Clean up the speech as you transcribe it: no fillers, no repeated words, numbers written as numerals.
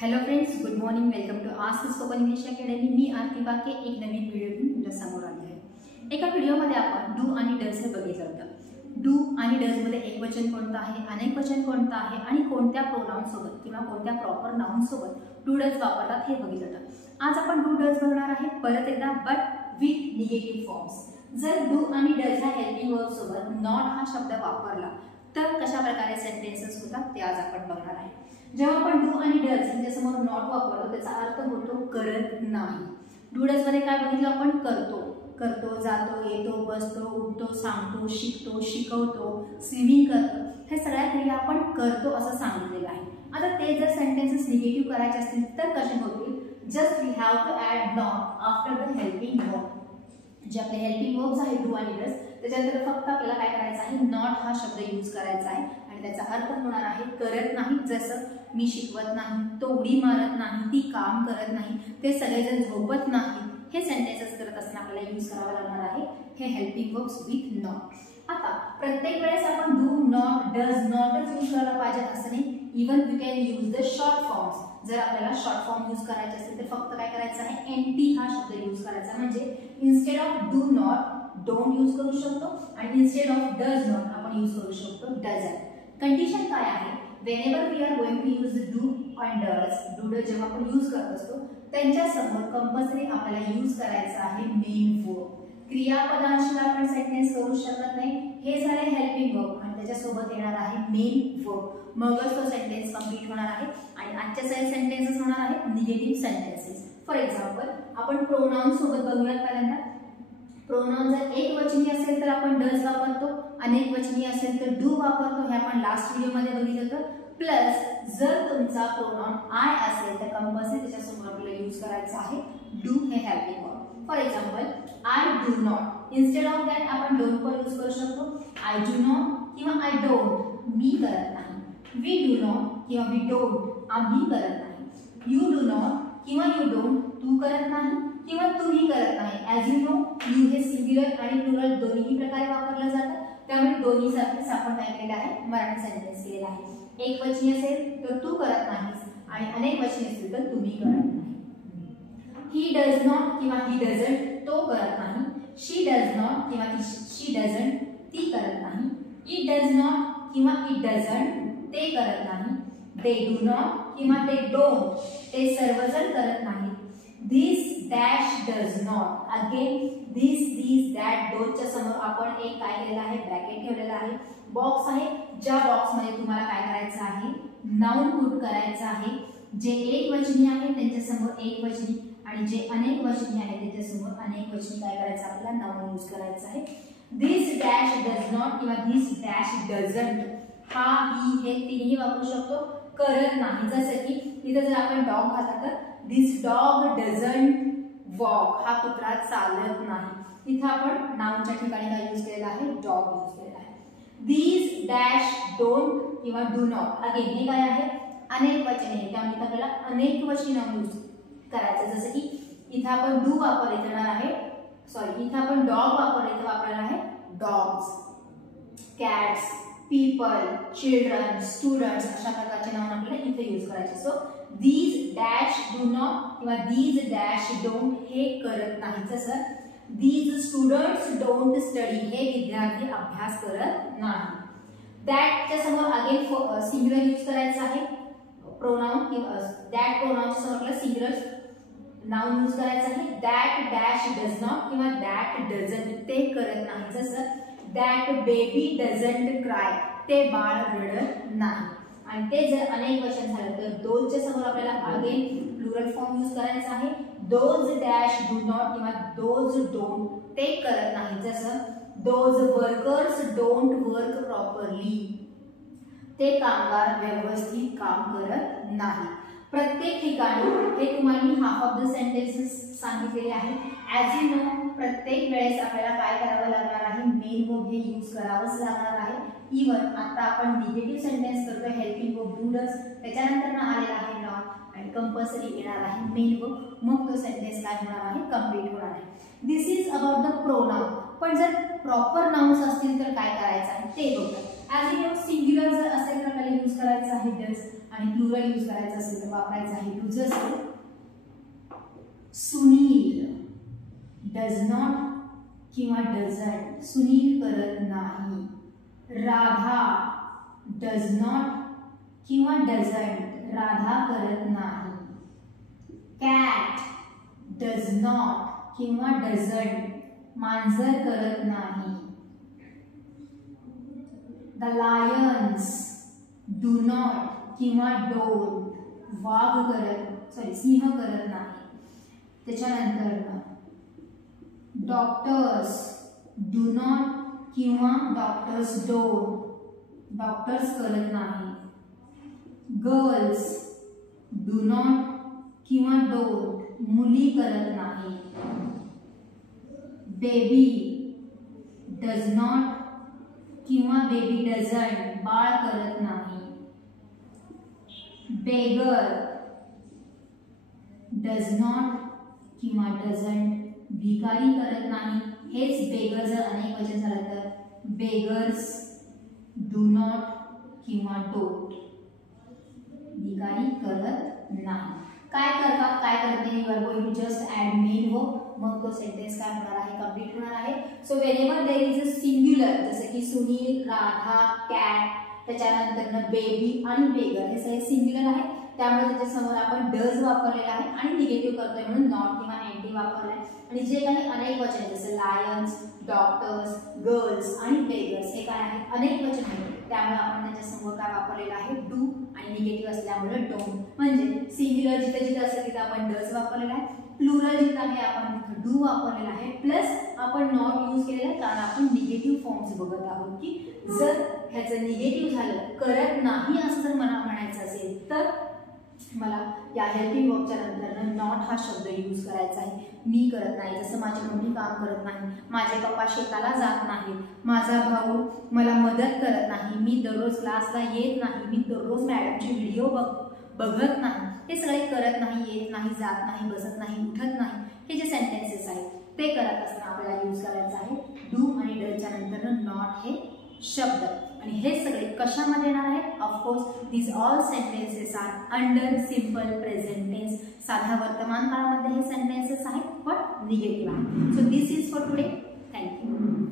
Hello friends, good morning. Welcome to ask spoken English academy. मी आरती बाके एक नवीन video घेऊन तुमच्या समोर आली आहे. एका व्हिडिओमध्ये आपण डू आणि डज हे बघितलं होतं. डू आणि डज मध्ये एकवचन कोणतं आहे, अनेक वचन कोणतं आहे आणि कोणत्या प्रोनाउन सोबत किंवा कोणत्या प्रॉपर नाउन सोबत डू डज वापरतात हे बघितलं होतं. आज आपण डू डज बघणार आहे परत एकदा, बट विथ निगेटिव्ह फॉर्म्स. जर डू आणि डज ह्या हेल्पिंग वर्ब सोबत नॉट हा शब्द वापरला तर कशा प्रकारे सेंटेन्सेस होतात ते आज आपण बघणार आहे. जेव्हा आपण डू आणि डज यांच्यासमोर नॉट वापरतो त्याचा अर्थ होतो करत नाही. डू डज मध्ये काय बघितलं आपण? करतो, करतो, जातो, येतो, बसतो, उठतो, सांगतो, शिकतो, शिकवतो, स्विमिंग करतो, हे सगळ्या क्रिया आपण करतो असं सांगितलेलं आहे. आता ते जर सेंटेन्सेस निगेटिव्ह करायचे असतील तर कसे होतील? Just we have to add not after the helping verb. जे आपले हेल्पिंग वर्ब्स आहेत डू आणि डज, त्याच्यानंतर फक्त आपल्याला काय करायचं आहे? नॉट हा शब्द यूज करायचा आहे आणि त्याचा अर्थ होणार आहे करत नाही. जसं मी शिकवत नाही, तो उडी मारत नाही, ती काम करत नाही, ते सगळेजण झोपत नाही, हे सेंटेन्सेस करत असताना आपल्याला यूज करावं लागणार आहे हे हेल्पिंग वर्ब्स विथ नॉट. आता प्रत्येक वेळेस आपण डू नॉट डज नॉटच यूज करायला पाहिजे असं नाही. Even we can use the short forms. जर आपल्याला शॉर्ट फॉर्म यूज करायचे असेल तर फक्त काय करायचं आहे? एनटी हा शब्द यूज करायचा. म्हणजे instead of do not don't use करू शकतो आणि इन्स्टेड ऑफ डज नॉट आपण यूज करू शकतो डझंट. कंडिशन काय आहे? Whenever we are going to use do and does, do does जेव्हा आपण यूज करत असतो त्यांच्या समोर कंपल्सरी आपल्याला यूज करायचा आहे मेन वर्ब. क्रियापदांशिवाय आपण सेंटेन्स करू शकत नाही. हे झाले हेल्पिंग वर्ब आणि त्याच्यासोबत येणार आहे मेन वर्ब. मगच तो सेंटेन्स कंप्लीट होणार आहे आणि आजच्या सगळे सेंटेन्सेस होणार आहेत निगेटिव्ह सेंटेन्सेस. फॉर एक्झाम्पल आपण प्रोनाउन सोबत बघूयात. पहिल्यांदा प्रोनाउन जर एक वचनी असेल तर आपण डज वापरतो, अनेक वचनी असेल तर डू वापरतो. हे आपण लास्ट व्हिडिओमध्ये बघितलं होतं. प्लस जर तुमचा प्रोनाउन आय असेल तर कंपल्सरी त्याच्यासमोर आपल्याला यूज करायचा आहे डू हे helping verb. For example I do not, instead of that आपण डोंट पण यूज करू शकतो. आय डू नॉट किंवा आय डोंट, मी करत नाही. वी डू नॉट किंवा वी डोंट, आम्ही करत नाही. यू डू नॉट किंवा यू डोंट, तू करत नाही किंवा तुम्ही करत नाही. ॲज यू नो, यू हे सिंग्युलर आणि प्लुरल दोन्ही प्रकारे वापरलं जातं. त्यामुळे दोन्ही सारखेच आपण काय केलेलं आहे? मराठी सेंटेन्स केलेला आहे. एक वचनी असेल तर तू करत नाहीस आणि अनेक वचनी असेल तर तुम्ही करत नाही. ही डज नॉट किंवा ही डझंट, तो करत नाही. शी डज नॉट किंवा शी डझंट, ती करत नाही. इट डज नॉट किंवा इट डझंट, ते करत नाही. दे डू नॉट किंवा दे डोंट, ते सर्वजण करत नाहीत. This dash does not. Again this, these, that, दोनच्या समोर आपण एक काय केलेला आहे? ब्रॅकेट ठेवलेला आहे. बॉक्स आहे, ज्या बॉक्स मध्ये तुम्हाला काय करायचं आहे? नाउन पुट करायचं आहे. जे एक वचनी आहे त्यांच्या समोर एक वचनी आणि जे अनेक वचनी आहे त्यांच्या समोर अनेक वचनी काय करायचं? आपल्याला नाउन यूज करायचं आहे. This dash does not किंवा this dash doesn't, हा, ही, हे तिन्ही वापरू शकतो. करत नाही, जसं की इथे जर आपण डॉग घातला तर दिस डॉग डझंट वॉक, हा कुत्रा चालत नाही. इथे आपण नाउनच्या ठिकाणी काय यूज केलेला आहे? डॉग यूज केलेला आहे. दीज डॅश डोंट किंवा डू नॉट, अगेन हे काय आहे? अनेक वचने आहे, त्यामुळे आपल्याला अनेक वचनी नाउन यूज करायचं. जसं की इथे आपण डू वापर येणार आहे, सॉरी इथे आपण डॉग वापरला आहे dogs, cats, people, children, students, अशा प्रकारचे नाउन आपल्याला इथे यूज करायचे. So these dash do not किंवा दीज डॅश डोंट, हे करत नाही. जसं दीज स्टुडंट्स डोंट स्टडी, हे विद्यार्थी अभ्यास करत नाही. दॅटच्या समोर अगेन सिंग्युलर यूज करायचं आहे प्रोनाउन किंवा दॅट प्रोनाउनच्या समोर आपल्याला सिंग्युलर नाउन यूज करायचं आहे. दॅट डॅश डज नॉट किंवा दॅट डझंट, ते करत नाही. जसं दॅट बेबी डझंट क्राय, ते बाळ रडत नाही. आणि ते जर अनेक वचन झालं तर दोजच्या समोर आपल्याला अगेन प्लुरल फॉर्म यूज करायचा आहे. दोज डॅश डू नॉट किंवा दोज डोंट, ते करत नाही. जसं those workers don't work properly, ते कामगार व्यवस्थित काम करत नाही. प्रत्येक ठिकाणी हे तुम्हाला मी हाफ ऑफ द सेंटेन्सेस सांगितलेले आहे. ॲज यू नो, प्रत्येक वेळेस आपल्याला काय करावं लागणार आहे? मेन वर्ब हे यूज करावंच लागणार आहे. इवन आता आपण निगेटिव्ह सेंटेन्स करतोय हेल्पिंग वर्ब डू डज, त्याच्यानंतर ना आलेला आहे नॉट आणि कंपल्सरी येणार आहे मेन वर्ब. मग तो सेंटेन्स काय होणार आहे? कंप्लीट होणार आहे. दिस इज अबाउट द प्रोनाउन. पण जर प्रॉपर नाउन्स असतील तर काय करायचं आहे ते बघूया. ॲज यू नो सिंग्युलर जर असेल तर आपल्याला यूज करायचं आहे डज, आणि प्लुरल यूज करायचं असेल तर वापरायचं आहे डू. जसं सुनील डज नॉट किंवा डझंट, सुनील करत नाही. राधा डज नॉट किंवा डझंट, राधा करत नाही. कॅट डज नॉट किंवा डझंट, मांजर करत नाही. द लायन्स डू नॉट किंवा डोंट, सिंह करत नाही. त्याच्यानंतर डॉक्टर्स डू नॉट किंवा डॉक्टर्स डोंट, डॉक्टर्स करत नाही. गर्ल्स डू नॉट किंवा डोंट, मुली करत नाही. बेबी डज नॉट किंवा बेबी डझंट, बाळ करत नाही. बेगर डज नॉट किंवा डझंट, भिकारी करत नाही. हेच बेगर जर अनेक वचन झालं तर बेगर्स डू नॉट किंवा डोंट, भिकारी करत नाही. काय करतात, काय करते, you are going to just add main verb, मग तो सेंटेन्स काय होणार आहे, कंप्लीट होणार आहे. So whenever there is a singular, जसं की सुनील, राधा, कॅट, त्याच्यानंतर बेबी आणि बेगर हे सगळे सिंग्युलर आहे, त्यामुळे त्याच्यासमोर आपण डज वापरलेला आहे आणि निगेटिव्ह करतोय म्हणून नॉट किंवा एंटी वापरलाय. आणि जे काही अनेक वचन जसं लायन्स, डॉक्टर्स, गर्ल्स आणि बेगर्स हे काय आहेत, अनेक वचन आहेत, त्यामुळे आपण त्याच्यासमोर काय वापरलेलं आहे, डू, आणि निगेटिव्ह असल्यामुळे डोंट. म्हणजे सिंग्युलर जिथे जिथे असेल तिथे आपण डज वापरलेला आहे, प्लुरल जिथे आहे आपण तिथे डू वापरलेला आहे, प्लस आपण नॉट यूज केलेला आहे कारण आपण निगेटिव्ह फॉर्म्स बघत आहोत की जर ह्याचं निगेटिव्ह झालं, करत नाही असं जर मला म्हणायचं असेल तर मला या हेल्पिंग वर्बच्या नंतर नॉट हा शब्द यूज करायचा आहे. मी करत नाही, जसं माझी मम्मी काम करत नाही, माझे पप्पा शेताला जात नाही, माझा भाऊ मला मदत करत नाही, मी दररोज क्लासला येत नाही, मी दररोज मॅडमचे व्हिडिओ बघत नाही, हे सगळे करत नाही, येत नाही, जात नाही, बसत नाही, उठत नाही, हे जे सेंटेन्सेस आहेत ते करत असताना आपल्याला यूज करायचं आहे डू आणि डजच्या नंतर नॉट हे शब्द. आणि हे सगळे कशामध्ये येणार आहेत, of course these all sentences are under simple present tense, साध्या वर्तमान काळामध्ये हे सेंटेन्सेस आहेत पण निगेटिव्ह आहेत. So this is for today. Thank you.